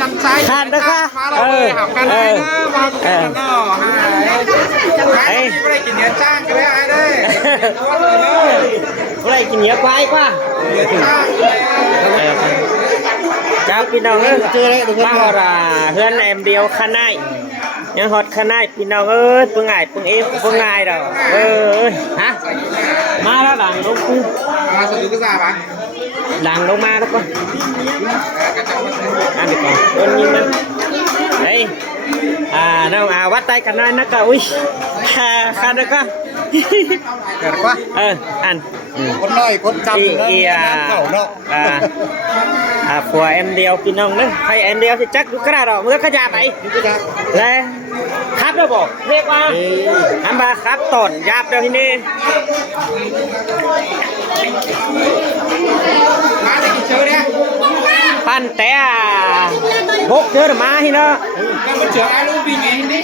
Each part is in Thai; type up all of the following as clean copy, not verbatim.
จันทร์ใช้ขาดนะคะมาเราเลยหักกันได้เนอะมากันเนาะไอ้ไม่ได้กินเนื้อจ้างกันเลยไอ้เด้ไม่ได้กินเนื้อควายกว่าเนื้อจ้างจ้าพี่น้องมาหอดเฮือนแอมเดียวขนายยังหอดขนายพี่น้องเพิ่งไงเพิ่งเพิ่งไงดอกฮะมาแล้วหลังลงกูมาสุดก็ทราบอ่ะหลังลงมาแล้วก็อันนี้ก่อนต้นยิงมันเฮ้ยน้องวัดใจกันหน่อยนะก็อุ้ยขาดแล้วก็เกิดว่าอันคนน้อยคนจำเนาะผัวเอ็มเดียวพี่น้องนึงใครเอ็มเดียวที่จักดูกระดาษเมื่อขยับไปเลยครับเราบอกเรียกว่าทำมาครับตอนยับเดี๋ยวที่นี่มาได้กี่เชือกเนี่ยปั้นแต่พกเยอะมาที่เนาะมันเชือกไอ้ลูกปีนี้นี่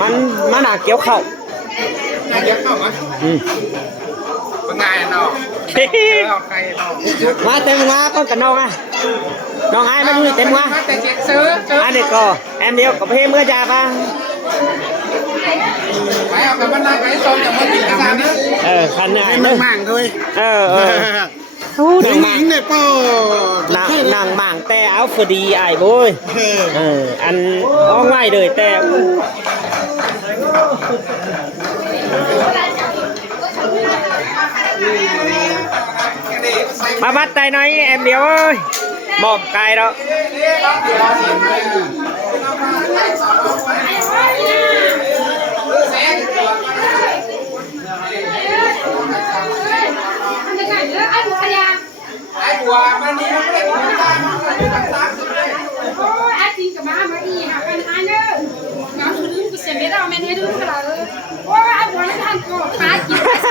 มันหนาเกี่ยวเข่าเกี่ยวเข่ามั้ยเป็นไงเนาะมาเต็มงาต้นกันน้องน้องไอ้มาดูเต็มงาอันนี้ก็แอมเดียวกับเพื่อนเมื่อจ่าป่ะไปเอากับบ้านนายไปส่งจากมาติดกันนะคันนี้ให้มันมั่งด้วยนางมั่งเนี่ยป้อนางมั่งแต่เอาฟดีไอ้บุ้ยอันอ้อง่ายเลยแต่มาบัดใจหน่อยแอมเดียวเอ้ยหมอบไก่แล้วไอ้บัวมันนี่มันไม่ได้กินข้าวโอ้ไอ้จริงกับมาอีหากันอันเนอร์น้องคือลืมกูเสียไม่ได้เอาแม่ให้ลืมกันเลยโอ้ไอ้บัวนั่นทานก็ปลากินไปใส่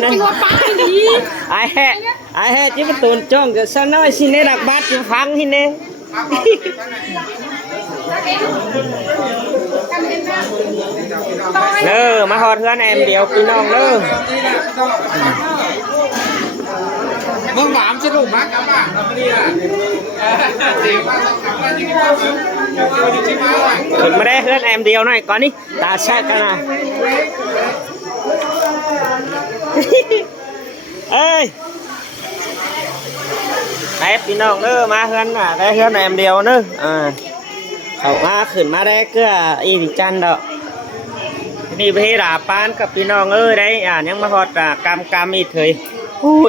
เลยกินว่าปลาดีไอ้แห่ที่มันตูนจ้องกับซะน้อยสิเนดักบัดอยู่ฟังที่เน่มาหอดเพื่อนแอมเดียวพี่น้องมึงหวานสนุกมากครับอ่ะนี่อ่ะจริงว่าต้องทำอะไรจริงๆว่าจริงๆว่าขึ้นมาได้เพื่อนแอมเดียวหน่อยก่อนนี่ตาแช่กันนะเอ้ยไอ้พี่น้องมาเพื่อนได้เพื่อนแอมเดียวเขามาขึ้นมาได้เกืออีวิจันดอกนี่ไปให้ดาปานกับพี่น้องได้ยังมาหอดกำอีกเถย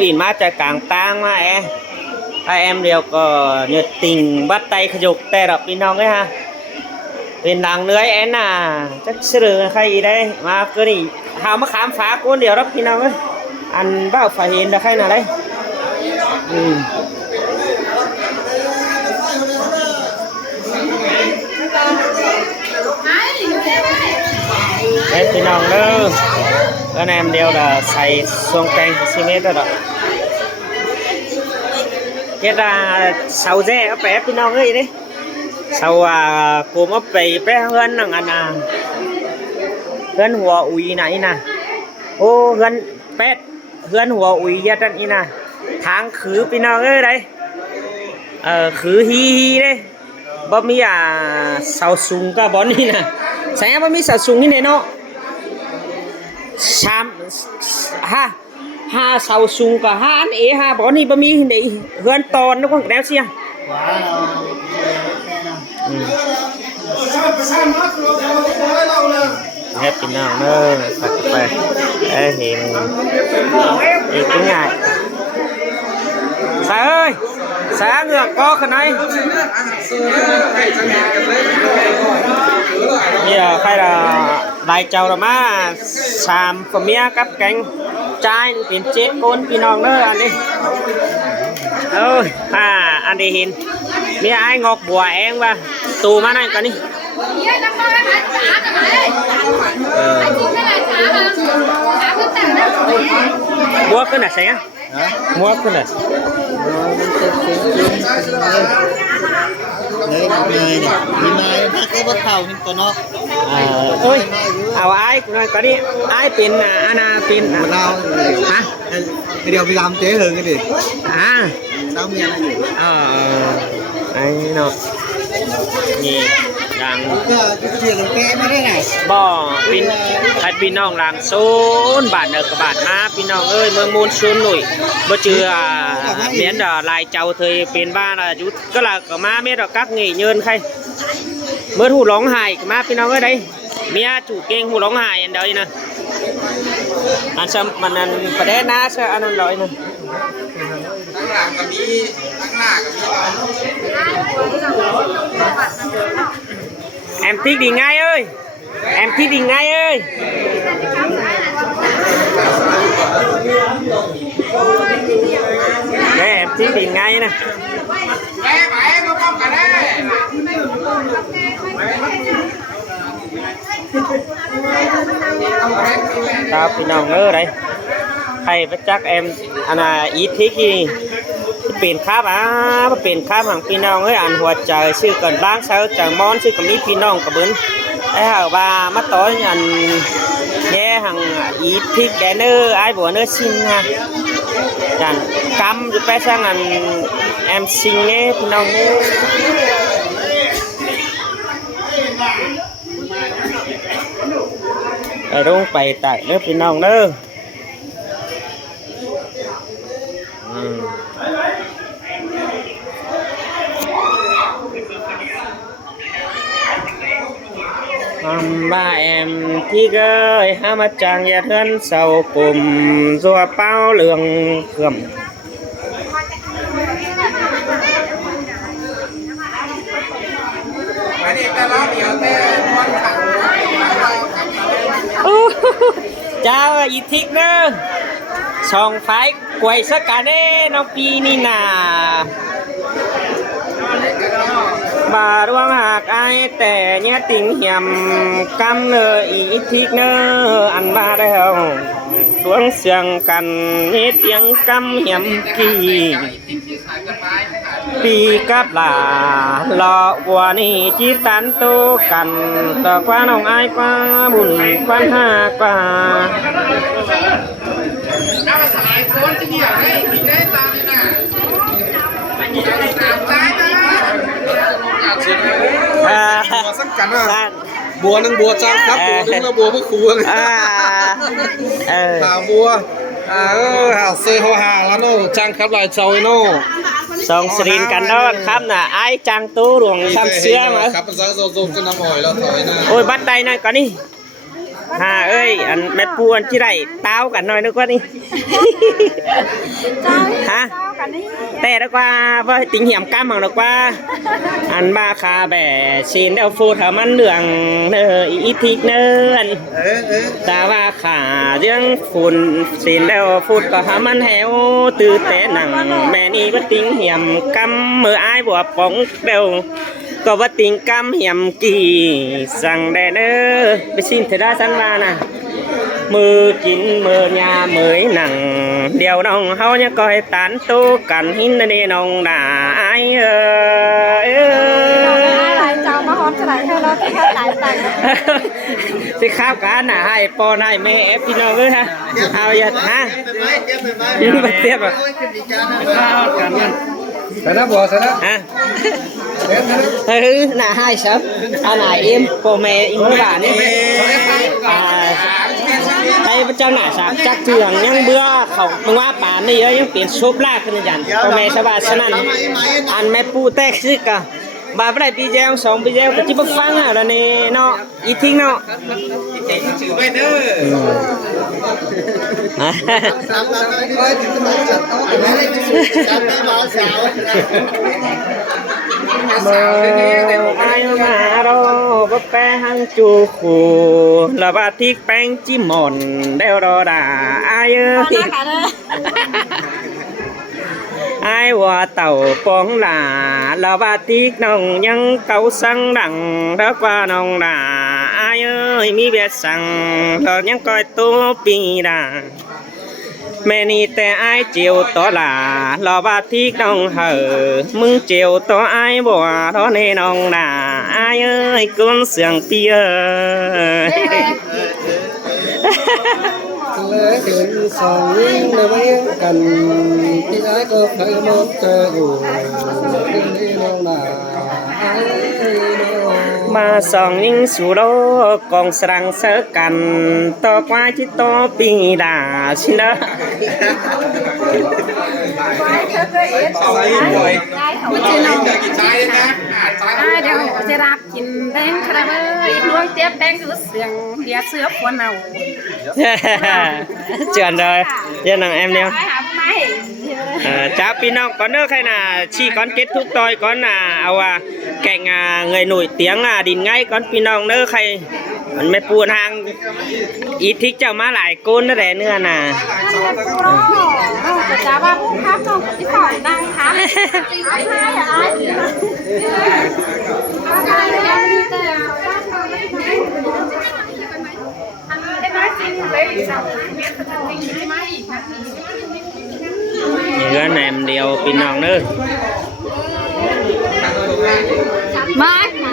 อินมาจากกลางตางมาไอแอมเดียวก็เนื้อติ่งบัดไตขยุกแต่ดอกพี่น้องฮะเป็นดังเนื้อจักเสือใครได้มาก็นี่หามาขามฟ้าก้นเดียวรับพี่น้องอันบ้าฝ่ายเห็นได้ใครน่ะได้พี่น้องก็แนมเดียวlà xài xuông canh xí mét rồi đó cái là sầu dê ở béพี่น้องơi đấy sầu cùm ấp bì bé hơn là anh hơnหัวอุยnày nè ô hơn pet hơnหัวอุยra trên nè tháng khứพี่น้องơi đấy khứ hi hi đấy bấm mi sầu sùng cả bón đi nè sáng bấm mi sầu sùng như này nó ha sầu sùng cả anh bỏ đi bấm mi này gần tòn nó còn đéo xia hết cái nào nữa phải hiện cái ngại Sa ơi Sa ngược co khẩn này bây giờ phải là đại châu là má xàm và mía cắp cánh trai tiền chết con pin non nữa anh đi ơi anh đi hình mía ai ngọt bùa em và tù má này cả đi mua cái này xem mua cái này đấy này nhìn này nó có bắt đầu nhưng còn nó ôi ai có đi ai pin ana pin nào hả cái điều bị làm tế hơn cái gì à đâu miền này พี่น้องนี่ดัง ก็จะเสียงแกไม่ได้ไหน บ่พี่ให้พี่น้องหลังโซนบาทเด้อกระบาดมาพี่น้องเอ้ยเมืองมูลซูนหนุ่ยบ่เจือเมียนดอลายเจ้าเธอเป็นบ้านยุทธก็ละก็มาเมียดอกกักงี่เยินใครเมื่อหูร้องไห้มาพี่น้องเอ้ยได้เมียจู่เก่งหูร้องไห้อันเดียวนะอันซ้ำมันนั่นประเด็นนะเชื่ออันนั้นเลยนะ ทั้งหลังก็มีทั้งหน้าก็มี em thích đi ngay ơi em thích đi ngay ơi đây em thích đi ngay nè แม่ไปมาป้องกันได้ tao thì nào ngơ đây thầy với chắc em anh là ý thích gìเป็นครับเป็นครับของพี่น้องเอ้ยอันหัวใจชื่อกันบ้างเช้าจากมอนชื่อกับมีพี่น้องกับเบิ้ลไอ้ห่าว่ามาต่อยอันแย่หังอีทิกแกเนอร์ไอ้บัวเนอร์ซิงฮะจันกำจะไปสร้างอันแอมซิงเอ้พี่น้องเอ้ยไปลงไปไต่เนื้อพี่น้องเด้อba em thi gơi hai mặt trăng nhà thân sầu cùng rùa bao lượng khẩm อันนี้แต่เราเดี๋ยวแต่คนขัง chào ý thích nữa song phái quay sắc cả đê nó pi ni nà bà đoan hạc ai tè nhé tình hiểm cam nơ ý thích nơ ăn ba đây không đoan xiang cằn nhé tiếng cam hiểm kỳ pi cáp là lọ qua ni chỉ tán tô cằn tờ qua nông ai qua bùn quan hà qua น้ำสลายโคนจะเหนียวได้กินได้ตามนี่นะตามใจนะบัวสักกันนะบัวนึงบัวจ้างครับบัวนึงแล้วบัวพวกครูหาบัวหาเซโฮหาแล้วโน่จ้างครับลายเจ้าโน่ song srinกันดอนครับน่ะไอ้จังตู้หลวงซ้ำเสื้อมา ครับเป็นซากโซมกันน้ำหอยแล้วถอยนะ ôi bắt tay này có đi hà ơi anh mẹ pu anh chỉ đẩy tao cả nói nữa quá đi hả tè đó qua với tính hiểm cam bằng được qua anh ba khà bẻ xin đeo phụt hở ăn đường nơi ít thịt nơi anh ta ba khà riêng phun xin đeo phụt có hở ăn héo từ té nặng mẹ đi bất tính hiểm cam mơ ai bỏ bóng đều có bất tình cam hiểm kỳ rằng đè nơ để xin thầy ra sẵn ba nè mưa kín mưa nhà mới nặng điều đồng hao nhá coi tán tô cắn hin đi nồng đà ai chào má hòn cái này thôi nó cái tại tại thì khao cá nà hai po này mẹ ép đi nó ha ao giờ ha nhưng mà tiếp àใส่น้ำบัวใส่น้ำ ha là hai sớm này em po mẹ in cái bản ấy đây bên trong là sạc chắc trường nhưng bữa không mừng hoa bán đi ấy những tiền shop la cái này dàn po mẹ sao bà sao ăn mẹ pu tech gì cả bà phải video sống video cái chip phăng à là nè nó ít thích nó ถือไปเด้อ ai mà đâu bắp bé hăng chu khù là ba thiết bánh chim mòn đeo đò đà ai ơi ai qua tàu con là ba thiết nồng nhân tàu xăng đằng đó qua nồng đà ai ơi mi biết rằng đó nhân coi tô pi đà mẹ niแต่ai chiều to là lo ba thiết nông hở mừng chiều to ai bỏ đó nên nông là ai ơi con sương pia lẽ hiện sầu nơi mấy cầnที่ai có phải một trời ngủ đi đâu nào มาส่องยิงสู่โลกกองสรังเสกันต่อกว่าที่ต่อปีดาชินะ สองนี่บ่อย ไม่เจอน้อง เจอกี่ใจนะใจ เดี๋ยวจะรับกินแดงครับเอ้ยลวงเตี้ยแดงคือเสียงเดียเสือปวนเอา เชิญเลยเชิญน้องแอมเดียว ไปหาไม้ จ้าพี่น้องก่อนเด้อใครน่ะชี้ก่อนเก็ตทุกตอยก่อนน่ะเอาแก่งเงยหนุ่ยเตียงดินง่ายก่อนพี่น้องเด้อใครมันไม่ปูทางอีทิกเจ้ามาหลายก้นนั่นแหละเนื้อน่ะ แต่จ้าว่าพวกครับน้องที่ผ่อนดังค่ะตีไม้อย่าไอ้ได้แล้วมีแต่ได้ไหมจริงเลยสาวเมียจะจริงได้ไหมอีกนะ เนื้อแหนมเดียวพี่น้องเด้อ มาค่ะ